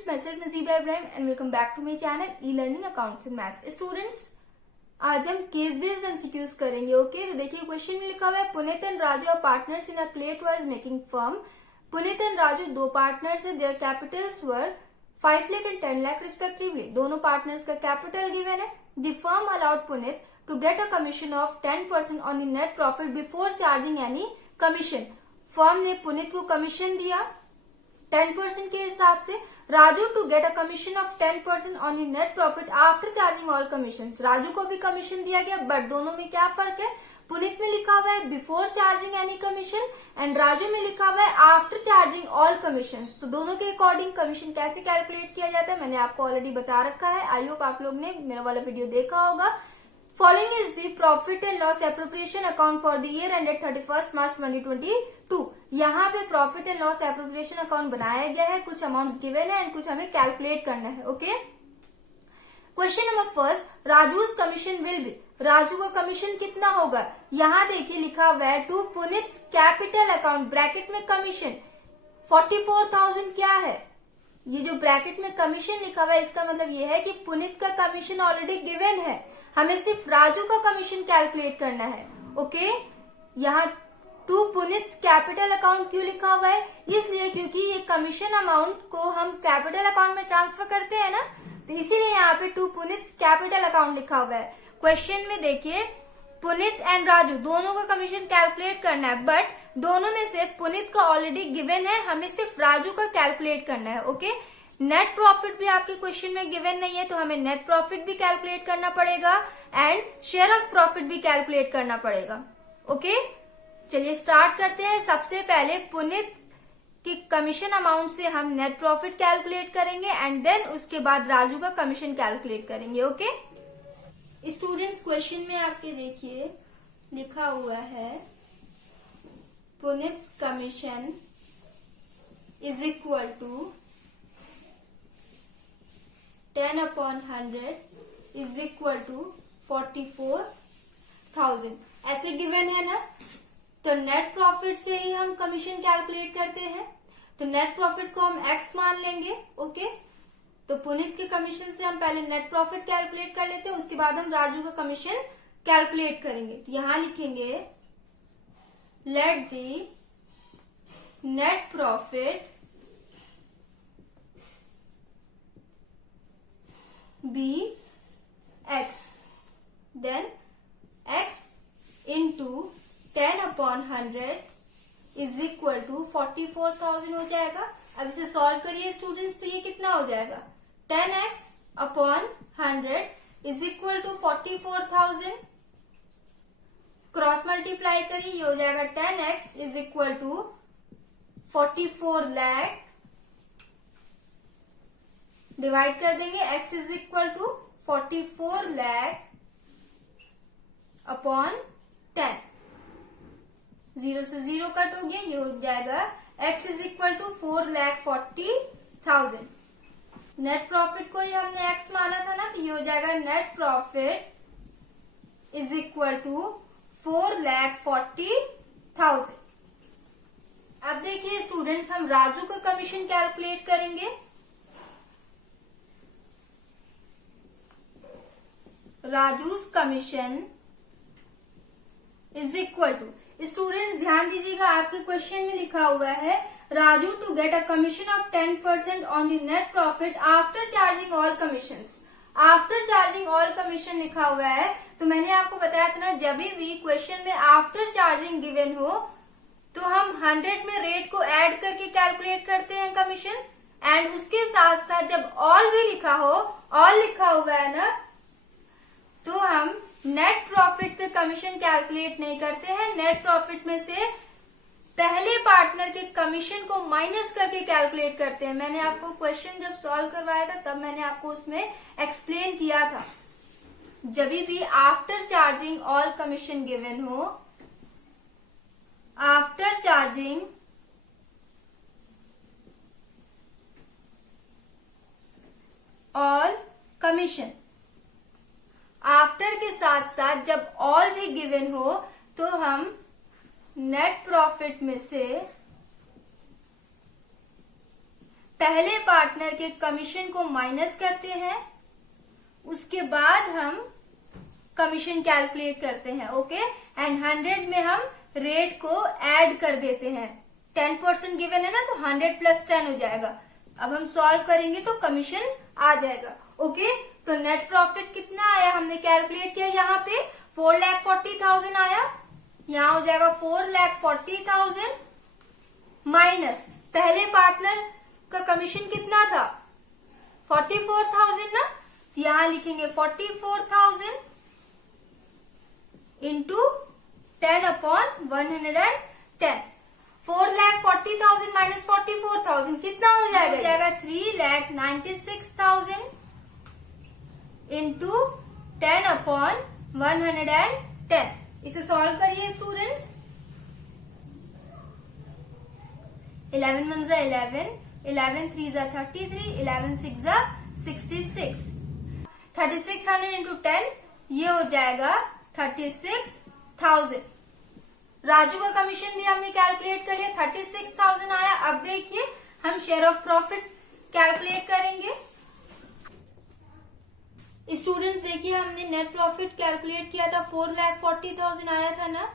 students, myself Nazeeba Ibrahim and welcome back to my channel e-learning accounts and maths. Students, आज हम case based MCQs करेंगे. Okay तो देखिए question में लिखा हुआ है Puneet and Raju are partners in a plate wise making firm. Puneet and Raju दो पार्टनर्स है. Their capitals were 5 lakh and 10 lakh respectively. दोनों पार्टनर्स का कैपिटल गिवन है. The firm allowed Puneet to get a commission of 10% on the net profit before charging any commission. Firm ने पुनीत को commission दिया 10% के हिसाब से. Raju to get a commission of 10% on the net profit after charging all commission. Raju को भी commission दिया गया बट दोनों में क्या फर्क है. पुनीत में लिखा हुआ है before charging any commission and Raju में लिखा हुआ है आफ्टर चार्जिंग ऑल कमीशन. तो दोनों के अकॉर्डिंग कमीशन कैसे कैलकुलेट किया जाता है मैंने आपको ऑलरेडी बता रखा है. आई होप आप लोग ने मेरा वाला वीडियो देखा होगा. Following is the profit and loss appropriation account for the year ended 31st March 2022. यहाँ पे profit and loss appropriation account बनाया गया है. कुछ अमाउंट्स गिवन है एंड कुछ हमें कैलकुलेट करना है. Okay question number first, Raju's commission will B. Raju का कमीशन कितना होगा. यहाँ देखिए लिखा हुआ है टू पुनीत्स कैपिटल अकाउंट ब्रैकेट में कमीशन 44,000 क्या है. ये जो ब्रैकेट में कमीशन लिखा हुआ है इसका मतलब ये है कि पुनीत का कमीशन ऑलरेडी गिवन है. हमें सिर्फ राजू का कमीशन कैलकुलेट करना है. ओके यहाँ टू पुनीत्स कैपिटल अकाउंट क्यों लिखा हुआ है. इसलिए क्योंकि ये कमीशन अमाउंट को हम कैपिटल अकाउंट में ट्रांसफर करते हैं ना, तो इसीलिए यहाँ पे टू पुनीत्स कैपिटल अकाउंट लिखा हुआ है. क्वेश्चन में देखिए पुनीत एंड राजू दोनों का कमीशन कैलकुलेट करना है बट दोनों में से पुनीत का ऑलरेडी गिवन है. हमें सिर्फ राजू का कैलकुलेट करना है. ओके नेट प्रॉफिट भी आपके क्वेश्चन में गिवन नहीं है तो हमें नेट प्रॉफिट भी कैलकुलेट करना पड़ेगा एंड शेयर ऑफ प्रॉफिट भी कैलकुलेट करना पड़ेगा. ओके चलिए स्टार्ट करते हैं. सबसे पहले पुनीत की कमीशन अमाउंट से हम नेट प्रॉफिट कैलकुलेट करेंगे एंड देन उसके बाद राजू का कमीशन कैलकुलेट करेंगे. ओके स्टूडेंट्स क्वेश्चन में आपके देखिए लिखा हुआ है Puneet's commission is equal to 10/100 is equal to 44,000 ऐसे गिवन है ना. तो नेट प्रॉफिट से ही हम कमीशन कैलकुलेट करते हैं तो नेट प्रॉफिट को हम x मान लेंगे. ओके तो पुनीत के कमीशन से हम पहले नेट प्रॉफिट कैलकुलेट कर लेते हैं उसके बाद हम राजू का कमीशन कैलकुलेट करेंगे. तो यहां लिखेंगे let the net profit be x then x into 10/100 is equal to 44,000 हो जाएगा. अब इसे सॉल्व करिए स्टूडेंट्स तो ये कितना हो जाएगा 10x/100 is equal to 44,000. Cross multiply करिए ये हो जाएगा 10x is equal to 44 lakh. Divide कर देंगे x is equal to 44 lakh upon 10. 0 से 0 कट हो गया ये हो जाएगा x is equal to 4,40,000. Net profit को ही हमने x माना था ना तो ये हो जाएगा net profit is equal to 4,40,000. अब देखिए स्टूडेंट्स हम राजू का कमीशन कैलकुलेट करेंगे. Raju's commission is equal to. Students ध्यान दीजिएगा आपके क्वेश्चन में लिखा हुआ है Raju to get a commission of 10% on the net profit after charging all commission. After charging all commission लिखा हुआ है तो मैंने आपको बताया था ना जब भी क्वेश्चन में आफ्टर चार्जिंग गिवन हो तो हम 100 में रेट को ऐड करके कैलकुलेट करते हैं कमीशन एंड उसके साथ साथ जब ऑल भी लिखा हो ऑल लिखा हुआ है ना तो हम नेट प्रॉफिट पे कमीशन कैलकुलेट नहीं करते हैं. नेट प्रॉफिट में से पहले पार्टनर के कमीशन को माइनस करके कैलकुलेट करते हैं. मैंने आपको क्वेश्चन जब सॉल्व करवाया था तब मैंने आपको उसमें एक्सप्लेन किया था जब भी after charging all commission given हो after charging all commission after के साथ साथ जब ऑल भी गिवन हो तो हम नेट प्रॉफिट में से पहले पार्टनर के कमीशन को माइनस करते हैं, उसके बाद हम कमीशन कैलकुलेट करते हैं। ओके, एंड 100 में हम रेट को ऐड कर देते हैं। 10% गिवन है ना, तो 100 प्लस 10 हो जाएगा। अब हम सॉल्व करेंगे तो कमीशन आ जाएगा। ओके, तो नेट प्रॉफिट कितना आया हमने कैलकुलेट किया, यहाँ पे 4,40,000 आया। यहाँ हो जाएगा 4,40,000 माइनस पहले पार्टनर का कमीशन कितना था 44,000 ना, तो यहां लिखेंगे 44,000 इंटू 10/110। 4,40,000 माइनस 44,000 कितना हो जाएगा 3,96,000 इंटू 10/110। इसे सॉल्व करिए स्टूडेंट्स। 11 1 जा 11, 11 3 जा 33, 11 6 जा 66। 3600 इंटू 10 ये हो जाएगा 36,000। राजू का कमीशन भी हमने कैलकुलेट कर लिया, 36,000 आया। अब देखिए हम शेयर ऑफ प्रॉफिट कैलकुलेट करेंगे। स्टूडेंट्स देखिए हमने नेट प्रॉफिट कैलकुलेट किया था, 4,40,000 आया था ना,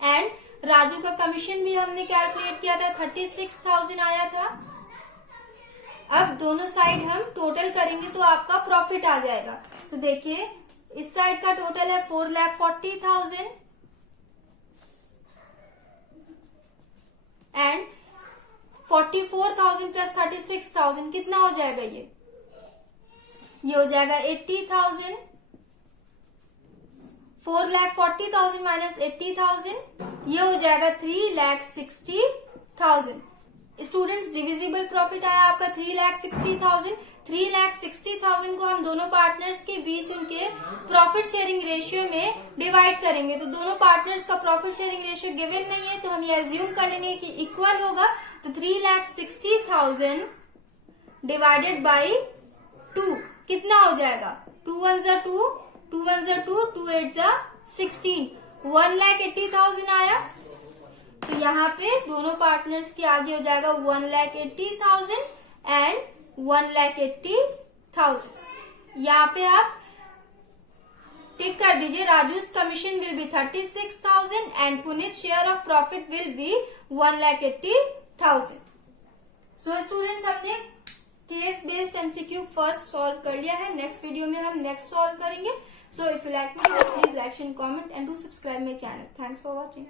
एंड राजू का कमीशन भी हमने कैलकुलेट किया था, 36,000 आया था। अब दोनों साइड हम टोटल करेंगे तो आपका प्रॉफिट आ जाएगा। तो देखिए इस साइड का टोटल है 4,40,000 एंड 44,000 प्लस 36,000 कितना हो जाएगा, ये हो जाएगा 80,000। 4,40,000 माइनस 80,000 ये हो जाएगा 3,60,000। स्टूडेंट्स डिविजिबल प्रॉफिट आया आपका 3,60,000। 3,60,000 को हम दोनों पार्टनर्स के बीच उनके प्रॉफिट शेयरिंग रेशियो में डिवाइड करेंगे। तो दोनों पार्टनर्स का प्रॉफिट शेयरिंग रेशियो गिवन नहीं है, तो हम ये एज्यूम कर लेंगे कि इक्वल होगा। तो 3,60,000 डिवाइडेड बाई 2 कितना हो जाएगा, 2 1 जा 2, 2 1 जा 2, 2 8 जा 16, 1,80,000 आया। तो यहाँ पे दोनों पार्टनर्स के आगे हो जाएगा 1,80,000 एंड 1,80,000। यहाँ पे आप टिक कर दीजिए, Raju's commission will be 36,000 and Puneet share of profit will be 1,80,000। So students हमने case based MCQ first solve कर लिया है। नेक्स्ट वीडियो में हम नेक्स्ट सॉल्व करेंगे। So if you like me please like and comment and do subscribe my channel. Thanks for watching.